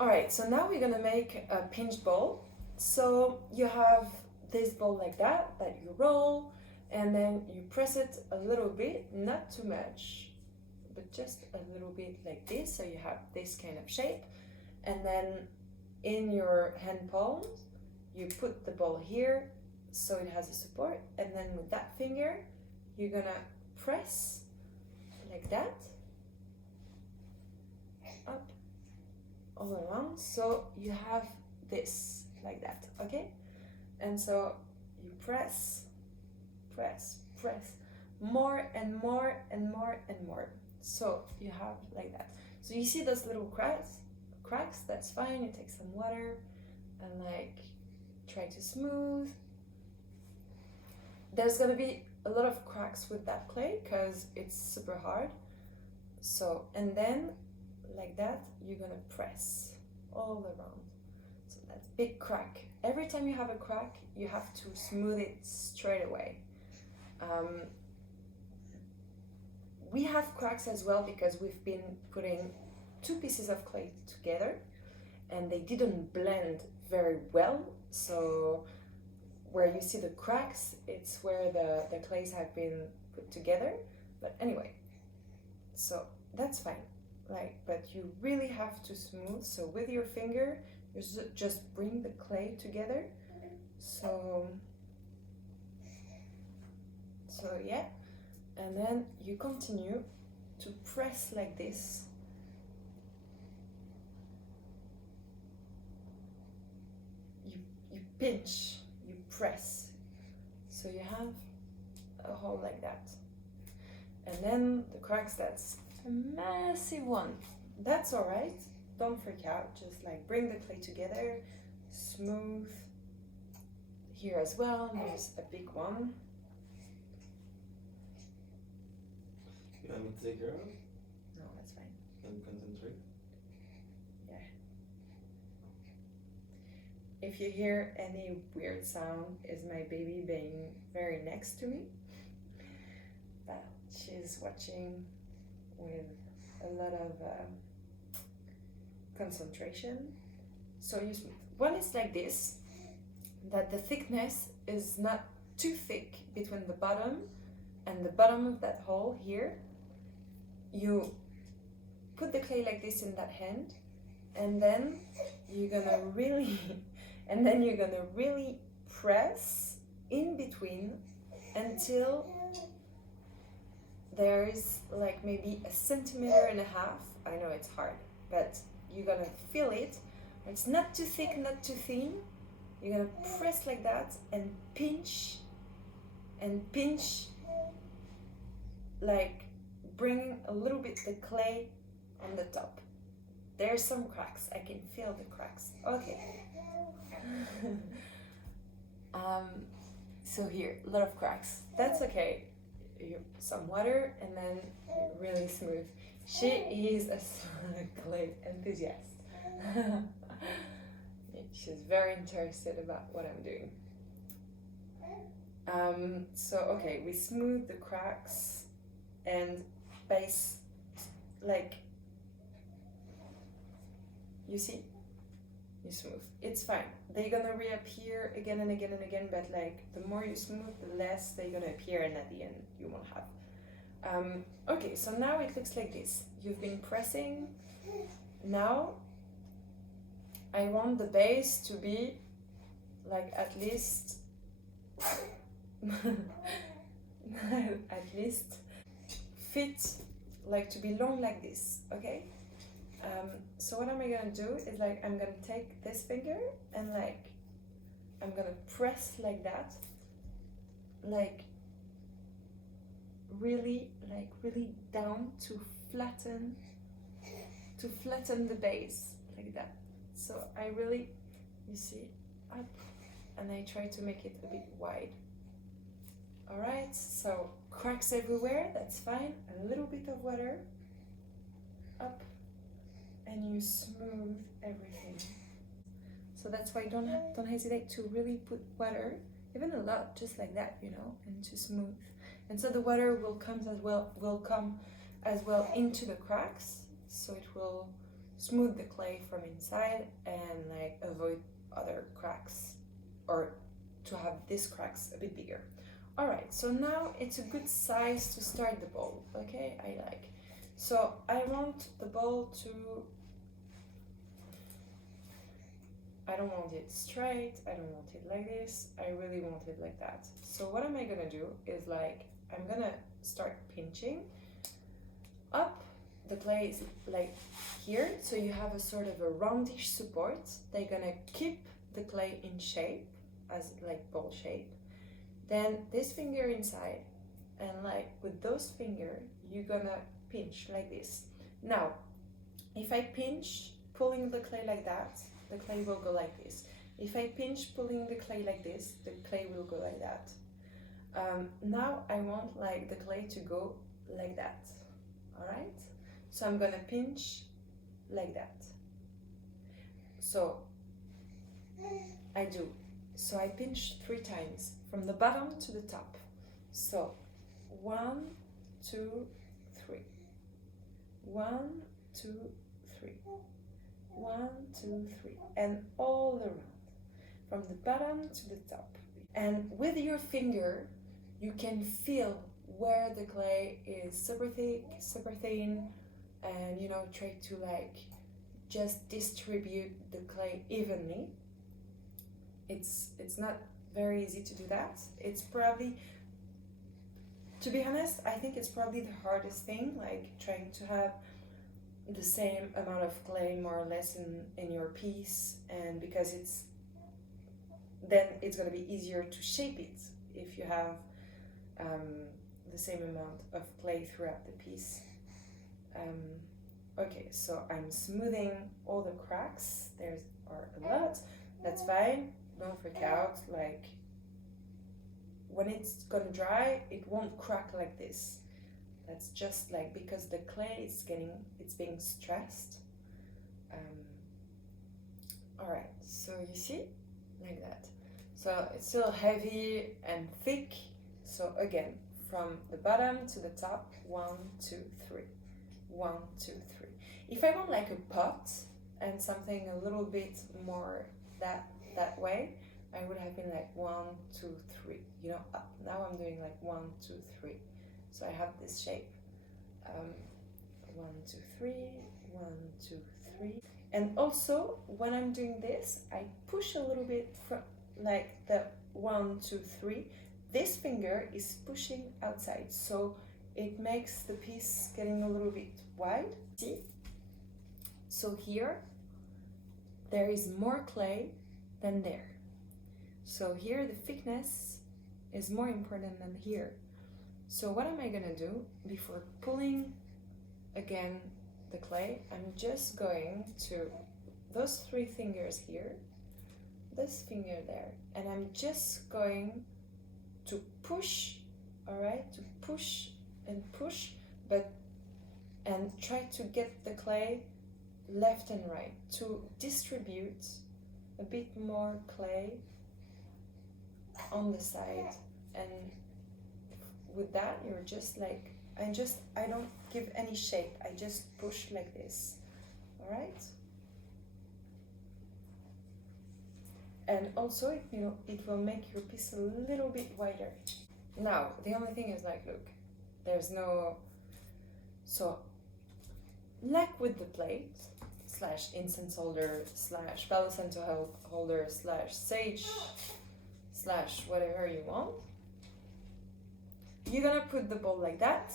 Alright, so now we're gonna make a pinch bowl. So you have this bowl like that you roll, and then you press it a little bit, not too much, but just a little bit like this, so you have this kind of shape. And then in your hand palms, you put the ball here so it has a support, and then with that finger, you're gonna press like that, up, all around, so you have this like that, okay? And so you press, press, press, more and more and more and more. So you have like that. So you see those little cracks, that's fine. You take some water and like try to smooth. There's gonna be a lot of cracks with that clay because it's super hard. So, and then like that, you're gonna press all around. So that big crack. Every time you have a crack, you have to smooth it straight away. We have cracks as well because we've been putting two pieces of clay together and they didn't blend very well. So where you see the cracks, it's where the clays have been put together. But anyway, so that's fine. But you really have to smooth. So with your finger, you just bring the clay together. So yeah, and then you continue to press like this. You pinch, you press. So you have a hole like that. And then the cracks, that's a massive one. That's all right. Don't freak out. Just like bring the clay together, smooth. Here as well, there's a big one. You want me to take care of it? No, that's fine. Can you concentrate? Yeah. If you hear any weird sound, is my baby being very next to me. But she's watching with a lot of concentration. So you smooth. One is like this, that the thickness is not too thick between the bottom and the bottom of that hole here. You put the clay like this in that hand, and then you're gonna really press in between until there is like maybe 1.5 centimeters. I know it's hard, but you're gonna feel it. It's not too thick, not too thin. You're gonna press like that and pinch, like bringing a little bit the clay on the top. There's some cracks. I can feel the cracks. Okay. So here, a lot of cracks. That's okay. Some water and then really smooth. She is a clay enthusiast. She's very interested about what I'm doing. So okay, we smooth the cracks and base, like, you see, you smooth. It's fine. They're gonna reappear again and again and again, but like the more you smooth, the less they're gonna appear, and at the end you won't have. Okay, so now it looks like this. You've been pressing. Now I want the base to be like at least fit, like to be long like this, okay? So what am I gonna do is like I'm gonna take this finger and like I'm gonna press like that, like really down to flatten the base like that. So I really, you see, up, and I try to make it a bit wide. All right, so cracks everywhere, that's fine. A little bit of water, up, and you smooth everything. So that's why don't hesitate to really put water, even a lot, just like that, you know, and to smooth. And so the water will come as well into the cracks, so it will smooth the clay from inside and like avoid other cracks, or to have these cracks a bit bigger. Alright, so now it's a good size to start the bowl, okay? I like. So I want the bowl to, I don't want it straight, I don't want it like this, I really want it like that. So what am I gonna do is like, I'm gonna start pinching up. The clay is like here, so you have a sort of a roundish support. They're gonna keep the clay in shape, as like ball shape. Then this finger inside, and like with those fingers, you're gonna pinch like this. Now, if I pinch, pulling the clay like that, the clay will go like this. If I pinch, pulling the clay like this, the clay will go like that. Now I want like the clay to go like that, all right? So I'm gonna pinch like that. So I do. So I pinch 3 times from the bottom to the top. So 1, 2, 3. 1, 2, 3. 1, 2, 3. And all around, from the bottom to the top. And with your finger, you can feel where the clay is super thick, super thin, and try to like just distribute the clay evenly. It's not very easy to do that. It's probably, to be honest, I think it's probably the hardest thing, like trying to have the same amount of clay more or less in your piece, and because then it's going to be easier to shape it if you have the same amount of clay throughout the piece. Okay, so I'm smoothing all the cracks. There are a lot. That's fine. Don't freak out. Like when it's gonna dry, it won't crack like this. That's just like because the clay is it's being stressed. All right. So you see, like that. So it's still heavy and thick. So again, from the bottom to the top, 1, 2, 3. 1, 2, 3. If I want like a pot and something a little bit more that way, I would have been like 1, 2, 3, up. Now I'm doing like 1, 2, 3. So I have this shape. 1, 2, 3, 1, 2, 3. And also when I'm doing this, I push a little bit from like the 1, 2, 3. This finger is pushing outside, so it makes the piece getting a little bit wide. See? So here, there is more clay than there. So here the thickness is more important than here. So what am I gonna do before pulling again the clay? I'm just going to those 3 fingers here, this finger there, and I'm just going to push, all right, to push and push, and try to get the clay left and right, to distribute a bit more clay on the side. And with that, you're just like, I don't give any shape, I just push like this, all right? And also, it will make your piece a little bit wider. Now, the only thing is like, look, there's no, so like with the plate, / incense holder, / Palo Santo holder, / sage, / whatever you want, you're gonna put the bowl like that,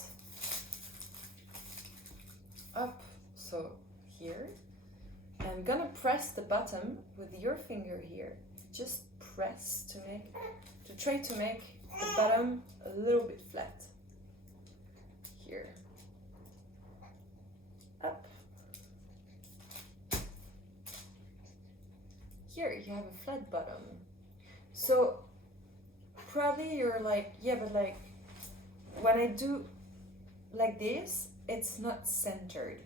up, so here, I'm gonna press the bottom with your finger here. Just press to try to make the bottom a little bit flat. Here. Up. Here you have a flat bottom. So probably you're like, yeah, but like when I do like this, it's not centered.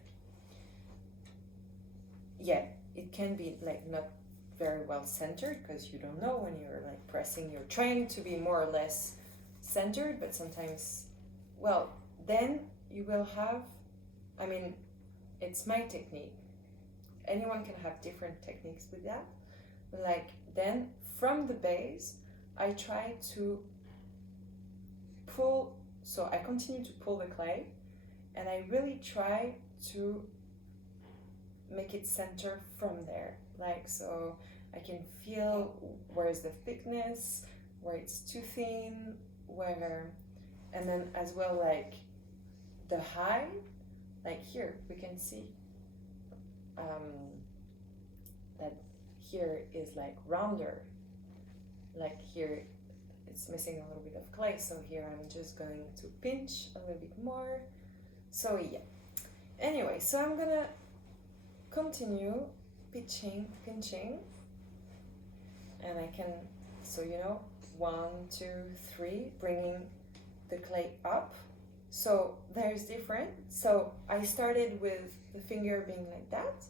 Yeah, it can be like not very well centered because you don't know when you're like pressing. You're trying to be more or less centered, but sometimes, well, then you will have, it's my technique. anyone can have different techniques with that. But like then from the base, I try to pull, so I continue to pull the clay, and I really try to make it center from there, like so I can feel where is the thickness, where it's too thin, where, and then as well like the height, like here we can see that here is like rounder, like here it's missing a little bit of clay, so here I'm just going to pinch a little bit more. So yeah, anyway, so I'm gonna continue pinching, and I can, so you know, 1, 2, 3, bringing the clay up. So there's different, so I started with the finger being like that,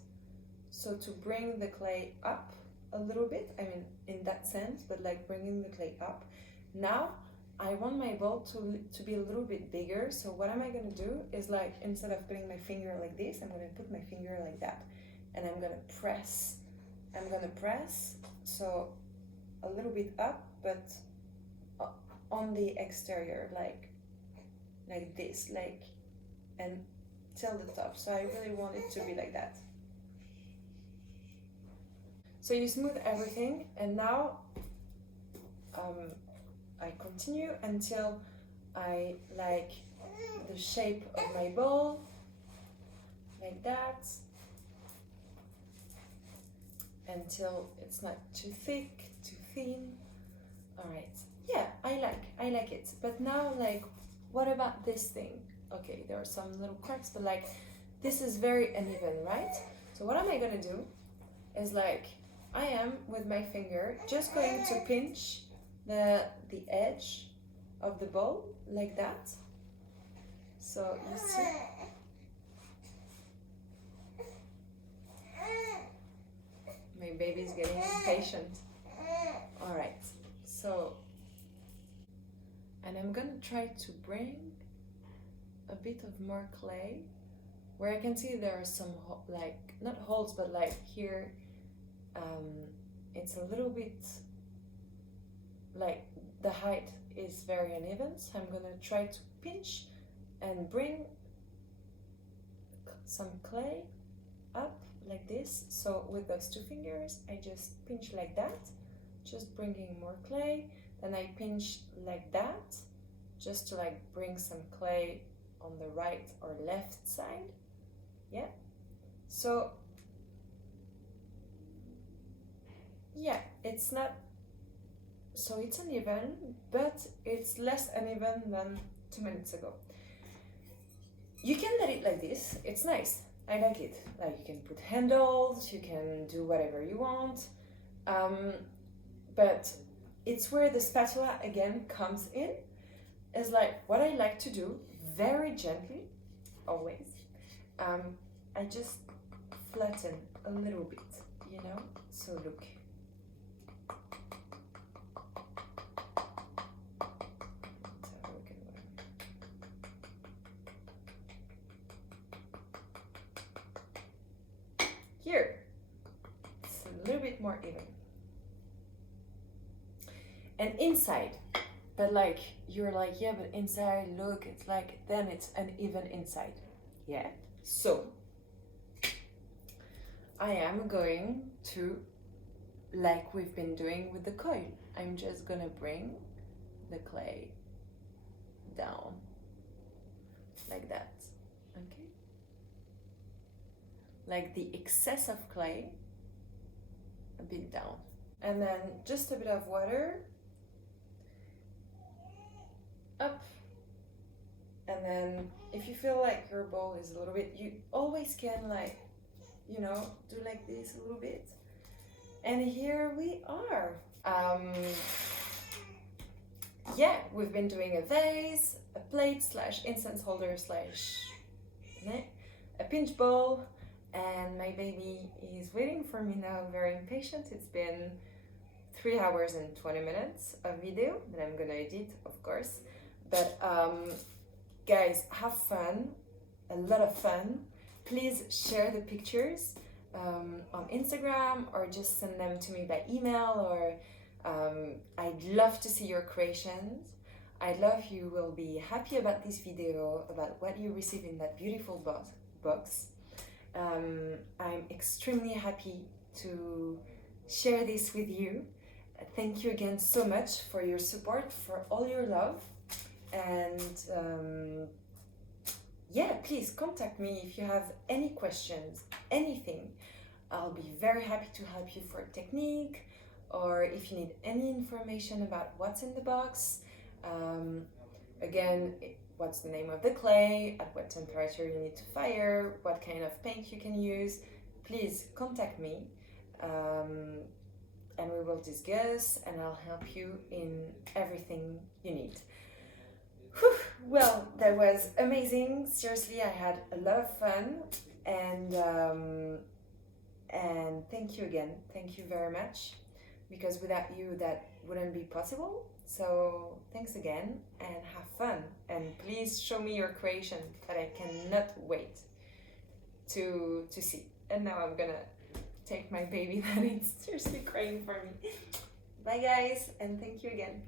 so to bring the clay up a little bit, I mean in that sense, but like bringing the clay up. Now I want my bowl to be a little bit bigger, so what am I going to do is like, instead of putting my finger like this, I'm going to put my finger like that, and I'm going to press, so a little bit up, but on the exterior, like this, like, and till the top. So I really want it to be like that. So you smooth everything, and now I continue until I like the shape of my bowl, like that, until it's not too thick, too thin. All right, yeah, I like it. But now, like, what about this thing? Okay, there are some little cracks, but like this is very uneven, right? So what am I gonna do is like, I am with my finger just going to pinch the edge of the bowl like that. So you see, my baby's getting impatient. All right, so, and I'm gonna try to bring a bit of more clay where I can see there are some like, not holes, but like here it's a little bit like the height is very uneven, so I'm gonna try to pinch and bring some clay up like this. So with those 2 fingers I just pinch like that, just bringing more clay, then I pinch like that just to like bring some clay on the right or left side. Yeah, so yeah, it's not, so it's uneven, but it's less uneven than 2 minutes ago. You can let it like this, it's nice, I like it. Like you can put handles, you can do whatever you want, but it's where the spatula again comes in. Is like what I like to do very gently, always. I just flatten a little bit, you know. So look. Here, it's a little bit more even. And inside, but like, you're like, yeah, but inside, look, it's like, then it's uneven inside. Yeah, so I am going to, like we've been doing with the coil, I'm just gonna bring the clay down, like that, okay? Like the excess of clay, a bit down. And then just a bit of water, up, and then if you feel like your bowl is a little bit, you always can like, you know, do like this a little bit. And here we are. Yeah, we've been doing a vase, a plate / incense holder / a pinch bowl, and my baby is waiting for me now, very impatient. It's been 3 hours and 20 minutes of video that I'm gonna edit, of course. But guys, have fun, a lot of fun. Please share the pictures. on Instagram, or just send them to me by email, or I'd love to see your creations. I love you will be happy about this video, about what you receive in that beautiful box. I'm extremely happy to share this with you. Thank you again so much for your support, for all your love, and yeah, please contact me if you have any questions, anything. I'll be very happy to help you for technique, or if you need any information about what's in the box. Again, what's the name of the clay, at what temperature you need to fire, what kind of paint you can use, please contact me, and we will discuss, and I'll help you in everything you need. Whew. Well, that was amazing. Seriously, I had a lot of fun, and thank you again. Thank you very much, because without you that wouldn't be possible. So thanks again, and have fun, and please show me your creation that I cannot wait to see. And now I'm gonna take my baby that is seriously crying for me. Bye guys, and thank you again.